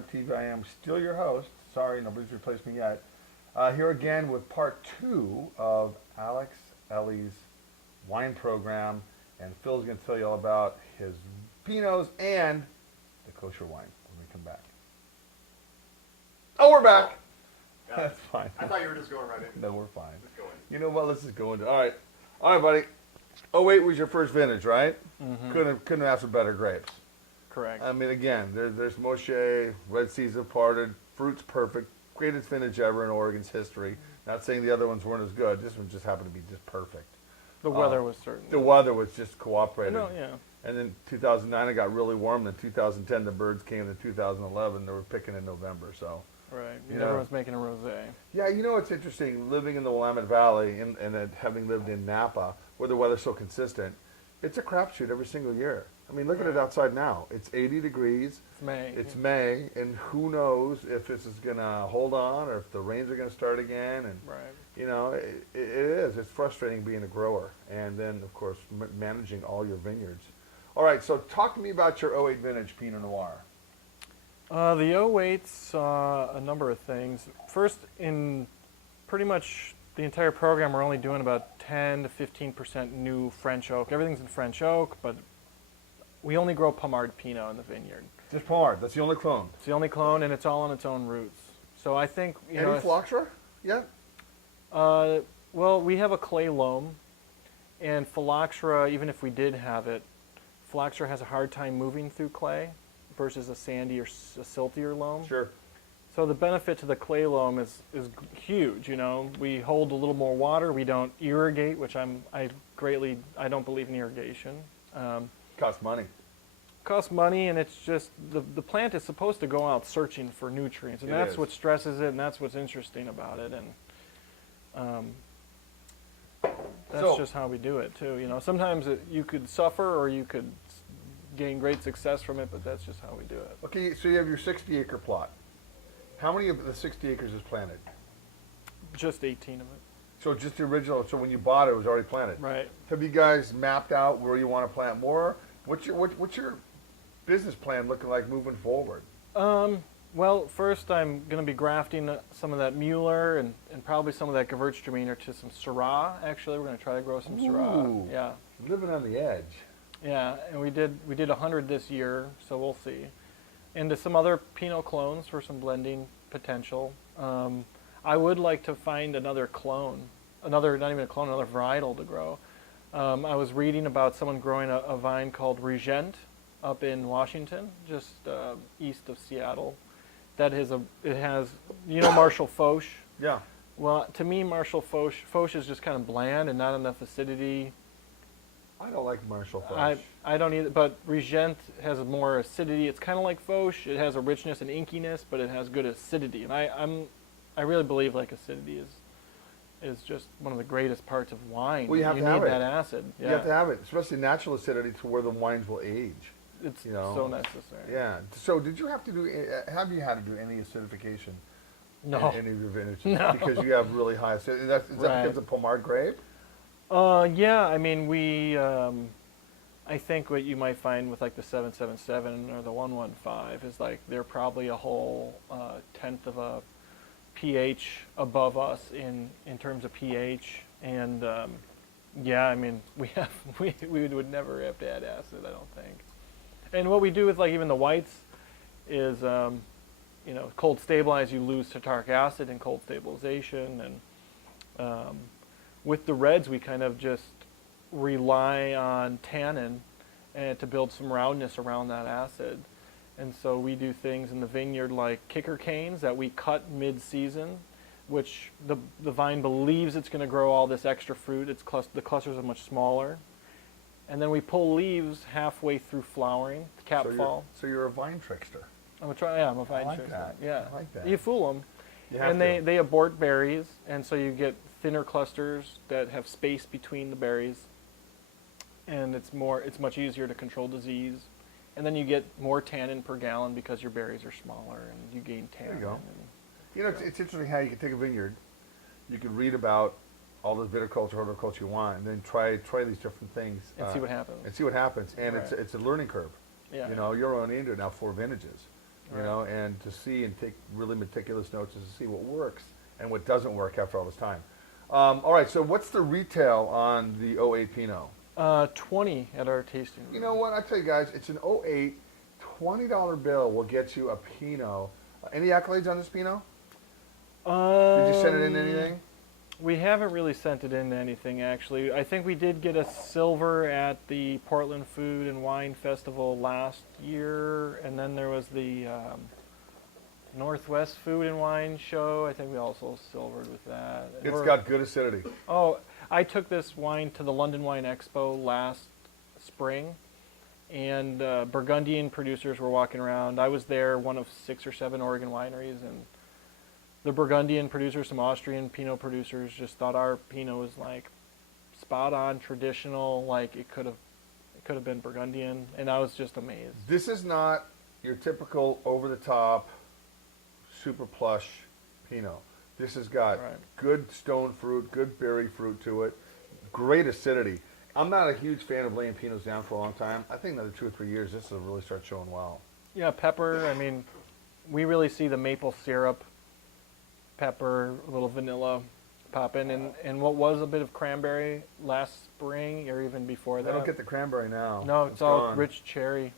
WineUpTV. I am still your host. Sorry, nobody's replaced me yet. Here again with part 2 of AlexEli's wine program. And Phil's going to tell you all about his Pinots and the kosher wine when we come back. Oh, we're back. That's fine. I thought you were just going right in. No, we're fine. Just go in. You know what? Let's just go into. All right, buddy. Oh wait, was your first vintage, right? Mm-hmm. Couldn't have asked for better grapes. Correct. I mean, again, there's Moshe, Red Seas have parted, fruit's perfect, greatest vintage ever in Oregon's history. Not saying the other ones weren't as good. This one just happened to be just perfect. The weather was certainly. The weather was just cooperating. No, yeah. And then 2009 it got really warm. Then 2010 the birds came. In 2011 they were picking in November. So. Right. You And know. everyone's making a rosé. Yeah, you know it's interesting living in the Willamette Valley and having lived in Napa where the weather's so consistent. It's a crapshoot every single year. I mean, look at it outside now. It's 80 degrees. It's May. It's May, and who knows if this is going to hold on or if the rains are going to start again. And Right. you know, it is. It's frustrating being a grower, and then of course managing all your vineyards. All right, so talk to me about your '08 vintage Pinot Noir. The 08 saw a number of things. First, in pretty much the entire program, we're only doing about 10 to 15% new French oak. Everything's in French oak, but we only grow Pommard Pinot in the vineyard. Just Pommard. That's the only clone. It's the only clone, and it's all on its own roots. So I think Any Phylloxera? Yeah. Well, we have a clay loam, and phylloxera, even if we did have it, phylloxera has a hard time moving through clay versus a sandy or a siltier loam. Sure. So the benefit to the clay loam is huge. You know, we hold a little more water. We don't irrigate, which I don't believe in irrigation. Costs money. Costs money, and it's just the plant is supposed to go out searching for nutrients, and that's what stresses it, and that's what's interesting about it, and that's just how we do it too. You know, sometimes you could suffer or you could gain great success from it, but that's just how we do it. Okay, so you have your 60-acre plot. How many of the 60 acres is planted? Just 18 of it. So just the original. So when you bought it, it was already planted. Right. Have you guys mapped out where you want to plant more? What's your business plan looking like moving forward? Well, first I'm going to be grafting some of that Mueller and probably some of that Gewürztraminer to some Syrah. Actually, we're going to try to grow some Syrah. Ooh. Yeah. Living on the edge. Yeah, and we did 100 this year, so we'll see. And to some other Pinot clones for some blending potential. I would like to find another clone, not even a clone, another varietal to grow. I was reading about someone growing a vine called Regent up in Washington, just east of Seattle. It has, you know, Marshall Foch? Yeah. Well, to me, Marshall Foch is just kind of bland and not enough acidity. I don't like Marshall Foch. I don't either, but Regent has more acidity. It's kind of like Foch. It has a richness and inkiness, but it has good acidity. And I really believe like acidity is just one of the greatest parts of wine. Well, you have to need have that it. acid. Yeah. You have to have it, especially natural acidity to where the wines will age. It's you know. so necessary. Yeah. So did you have to do? Have you had to do any acidification? No. In any of your vintages? No. Because you have really high acidity. Is that Right. because of Pommard grape? Yeah. I mean, we. I think what you might find with like the 777 or the 115 is like they're probably a whole tenth of a pH above us in terms of pH, and yeah, I mean we would never have to add acid, I don't think. And what we do with like even the whites is you know, cold stabilize, you lose tartaric acid in cold stabilization, and with the reds we kind of just rely on tannin and to build some roundness around that acid. And so we do things in the vineyard like kicker canes that we cut mid-season, which the vine believes it's going to grow all this extra fruit. The clusters are much smaller. And then we pull leaves halfway through flowering, cap fall. So you're a vine trickster. I'm a vine like trickster. that. Yeah. I like that. You fool them. You have And to. they abort berries, and so you get thinner clusters that have space between the berries, and it's much easier to control disease. And then you get more tannin per gallon because your berries are smaller, and you gain tannin. There you go. You know, it's interesting how you can take a vineyard, you can read about all the viticulture, horticulture you want, and then try these different things And see what happens. And see what happens, and Right. it's a learning curve. Yeah. You know, you're only into it now 4 vintages. you Right. know, and to see and take really meticulous notes to see what works and what doesn't work after all this time. All right, so what's the retail on the '08 Pinot? 20 at our tasting room. You know what? I tell you guys, it's an '08 $20 bill will get you a Pinot. Any accolades on this Pinot? Did you send it in anything? We haven't really sent it into anything, actually. I think we did get a silver at the Portland Food and Wine Festival last year, and then there was the Northwest Food and Wine Show. I think we also silvered with that. And It's got good acidity. Oh, I took this wine to the London Wine Expo last spring, and Burgundian producers were walking around. I was there, one of 6 or 7 Oregon wineries, and the Burgundian producers, some Austrian Pinot producers, just thought our Pinot was like spot on, traditional, like it could have been Burgundian, and I was just amazed. This is not your typical over-the-top, super plush Pinot. This has got Right. good stone fruit, good berry fruit to it, great acidity. I'm not a huge fan of laying Pinots down for a long time. I think another 2 or 3 years, this will really start showing well. Yeah, pepper. I mean, we really see the maple syrup, pepper, a little vanilla pop in, and what was a bit of cranberry last spring or even before that. I don't get the cranberry now. No, it's all gone. rich cherry.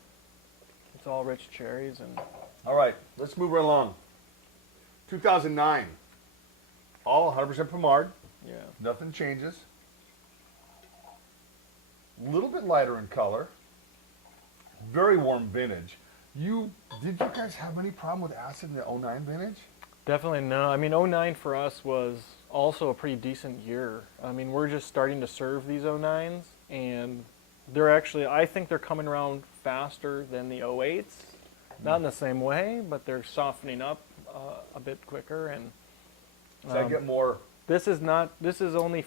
It's all rich cherries and. All right, let's move right along. 2009. All 100% Pomard. Yeah. Nothing changes. A little bit lighter in color. Very warm vintage. Did you guys have any problem with acid in the '09 vintage? Definitely no. I mean, '09 for us was also a pretty decent year. I mean, we're just starting to serve these '09s, and they're actually, I think they're coming around faster than the '08s. Not in the same way, but they're softening up a bit quicker. And So I get more. this is only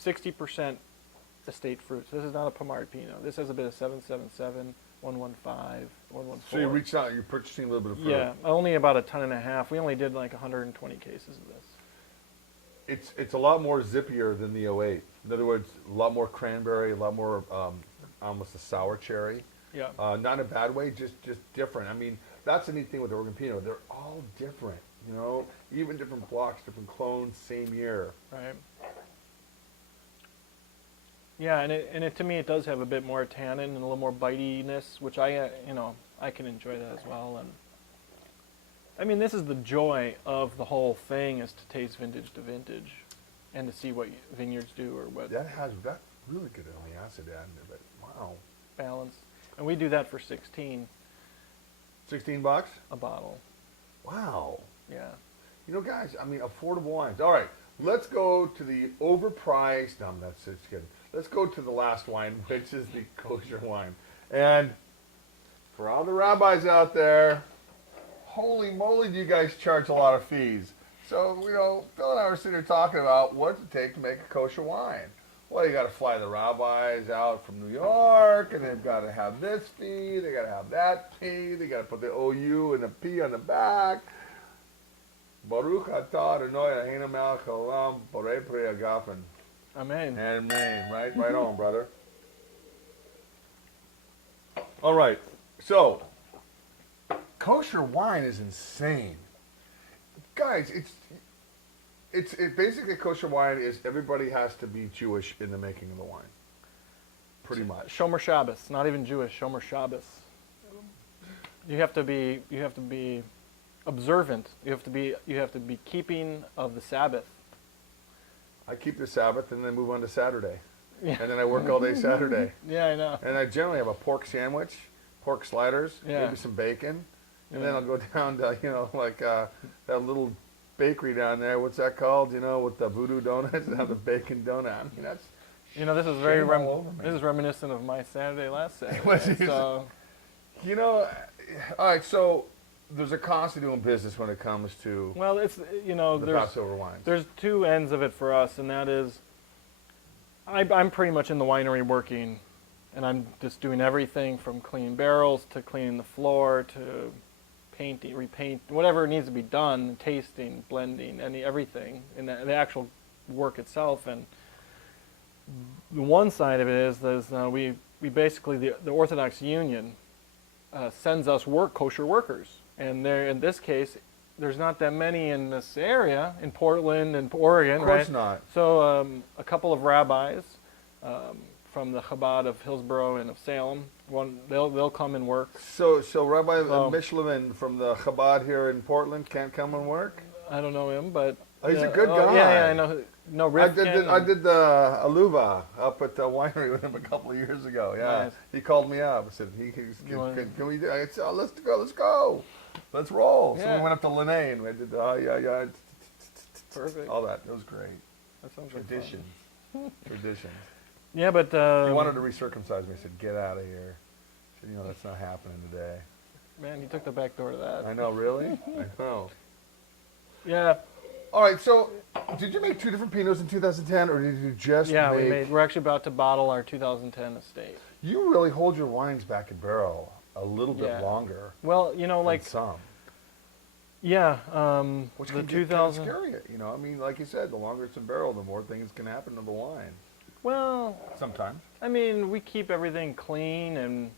60% estate fruits. This is not a Pomard Pinot. This has a bit of 777, 115, 114. So you reached out, you're purchasing a little bit of fruit. Yeah, only about a ton and a half. We only did like 120 cases of this. It's a lot more zippier than the '08. In other words, a lot more cranberry, a lot more almost a sour cherry. Yeah. Not in a bad way, just different. I mean, that's the neat thing with the Oregon Pinot. They're all different, you know, even different blocks, different clones, same year. Right. Yeah, and it to me it does have a bit more tannin and a little more bitiness, which I can enjoy that as well. And I mean, this is the joy of the whole thing, is to taste vintage to vintage, and to see what vineyards do or what That's really good on the acid end of it. Wow. balance. And we do that for 16 $16? a bottle. Wow. Yeah. You know, guys, I mean, affordable wines. All right, let's go to the overpriced. No, that's just kidding. Let's go to the last wine, which is the kosher wine. And for all the rabbis out there, holy moly, do you guys charge a lot of fees? So, you know, Phil and I were sitting here talking about what's it take to make a kosher wine. Well, you got to fly the rabbis out from New York, and they've got to have this fee, they got to have that fee, they got to put the OU and the P on the back. Baruch atah Adonai Eloheinu melech haolam borei pri hagafen. Amen. Amen. Right on, brother. All right. So, kosher wine is insane, guys. It's basically kosher wine is everybody has to be Jewish in the making of the wine. Pretty much. Shomer Shabbos, not even Jewish. Shomer Shabbos. You have to be observant. You have to be keeping of the Sabbath. I keep the Sabbath and then move on to Saturday, Yeah. and then I work all day Saturday. Yeah, I know. And I generally have a pork sandwich, pork sliders, Yeah. maybe some bacon, and Yeah. then I'll go down to, like that little bakery down there. What's that called? With the voodoo donuts and have the bacon donut. I mean, that's This is very shame all over me. this is reminiscent of my Saturday last Saturday. Was it? So all right. So there's a cost of doing business when it comes to well, it's the there's Passover wines. there's two ends of it for us, and that is I'm pretty much in the winery working, and I'm just doing everything from cleaning barrels to cleaning the floor to painting, repaint, whatever needs to be done, tasting, blending, everything in the actual work itself. And the one side of it is we basically the Orthodox Union sends us kosher workers, And there, in this case, there's not that many in this area, in Portland and Oregon, Of course right? not. So a couple of rabbis from the Chabad of Hillsborough and of Salem, they'll come and work. So Rabbi So- Mishleman from the Chabad here in Portland can't come and work? I don't know him, but Oh, he's a good Yeah, guy. I know. No, I Rivkin. did the aluva up at the winery with him a couple of years ago. Yeah, Nice. he called me up. I said, can we do? I said, oh, let's go, let's roll. So Yeah. we went up to Lene and we did the Perfect. all that. It was great. That sounds like fun. Tradition, tradition. Yeah, but He wanted to recircumcise me. I said, get out of here. I said, that's not happening today. man, he took the back door to that. I know, really. I know. Yeah, All right, so did you make two different Pinots in 2010, or did you just yeah. make? We're actually about to bottle our 2010 estate. You really hold your wines back in barrel a little bit Yeah. longer Well, than some, yeah. which The can get kind of 2000. scary. I mean, like you said, the longer it's in barrel, the more things can happen to the wine. Well, Sometimes. I mean, we keep everything clean, and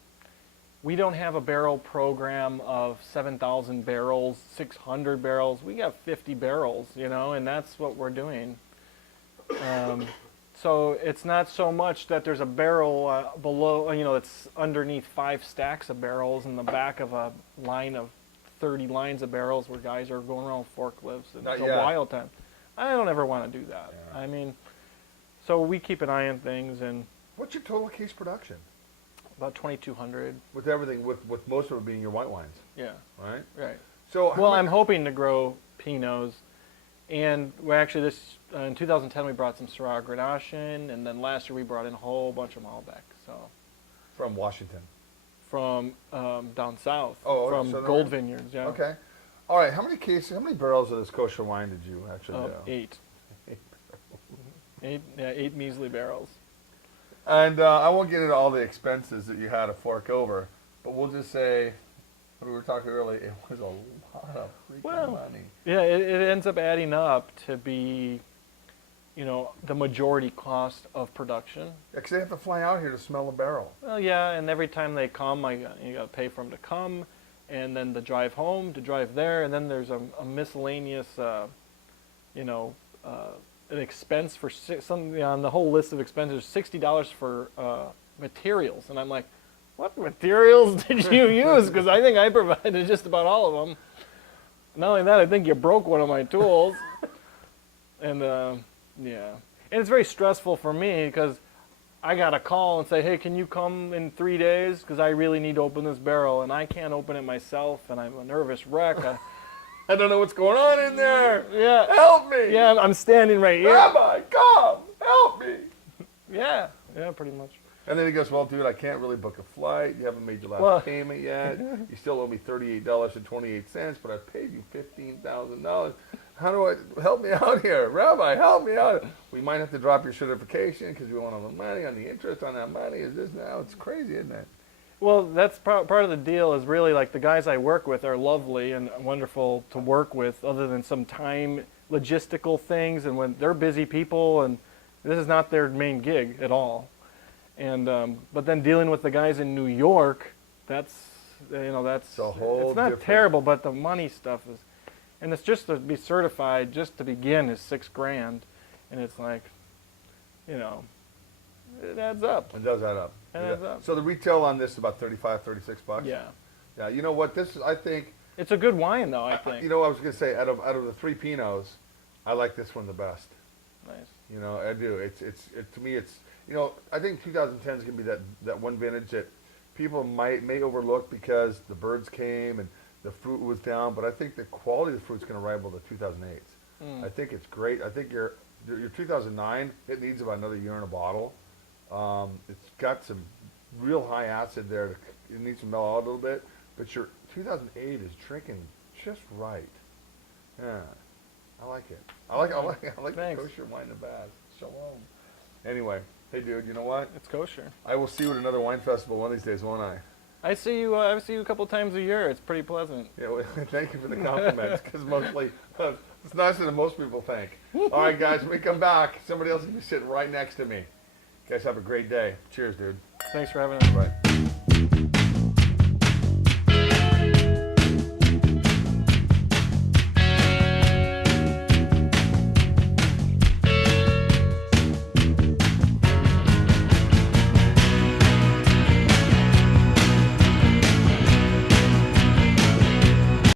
we don't have a barrel program of 7,000 barrels, 600 barrels. We got 50 barrels, and that's what we're doing. So it's not so much that there's a barrel below, it's underneath 5 stacks of barrels in the back of a line of 30 lines of barrels where guys are going around with forklifts. And Not it's a yet. wild time. I don't ever want to do that. Yeah. I mean, so we keep an eye on things, and What's your total case production about 2,200. with everything? With most of it being your white wines, Yeah, right? right. So how Well, many- I'm hoping to grow Pinots, and we're actually in 2010 we brought some Syrah Grenache in, and then last year we brought in a whole bunch of Malbec. So from Washington. from down south, Oh, from so Gold they're- Vineyards. Yeah. Okay. All right. How many barrels of this kosher wine did you actually do? 8. 8 measly barrels. And I won't get into all the expenses that you had to fork over, but we'll just say, we were talking earlier, it was a lot of freaking money. Yeah, it ends up adding up to be, the majority cost of production. Because they have to fly out here to smell a barrel. Well, yeah, and every time they come, you got to pay for them to come, and then the drive home, to drive there, and then there's a miscellaneous, an expense for on the whole list of expenses, $60 for materials, and I'm like, what materials did you use? Because I think I provided just about all of them. Not only that, I think you broke one of my tools, and yeah, and it's very stressful for me because I got a call and say, hey, can you come in 3 days? Because I really need to open this barrel, and I can't open it myself, and I'm a nervous wreck. I don't know what's going on in there. Yeah, Help me. yeah, I'm standing right here. Rabbi, come. Help me. Yeah, pretty much. And then he goes, well, dude, I can't really book a flight. You haven't made your last Well- payment yet. You still owe me $38.28, but I paid you $15,000. How do I help me out here? Rabbi, help me out. We might have to drop your certification because we want all the money on the interest on that money. Is this now? It's crazy, isn't it? Well, that's part of the deal is really like the guys I work with are lovely and wonderful to work with other than some time logistical things and when they're busy people and this is not their main gig at all. And but then dealing with the guys in New York, that's It's a whole it's not different- terrible, but the money stuff is, and it's just to be certified just to begin is $6,000, and it's like, it adds up. It does add up. It adds up. So the retail on this is about $35-$36. Yeah, Yeah. You know what? This is, I think. it's a good wine though. I think. You know, I was gonna say out of the 3 Pinots, I like this one the best. Nice. I do. It's to me it's I think 2010 is gonna be that one vintage that people may overlook because the birds came and the fruit was down, but I think the quality of the fruit's gonna rival the 2008s. I think it's great. I think your 2009 it needs about another year in a bottle. It's got some real high acid there. It needs to mellow out a little bit, but your 2008 is drinking just right. Yeah, I like it. I like the Thanks. kosher wine the best. Shalom. Anyway, hey dude, you know what? It's kosher. I will see you at another wine festival one of these days, won't I? I see you a couple times a year. It's pretty pleasant. Yeah. Well, thank you for the compliments, because mostly it's nicer than most people think. All right, guys, when we come back, somebody else is gonna be sitting right next to me. You guys have a great day. Cheers, dude. Thanks for having us. Bye.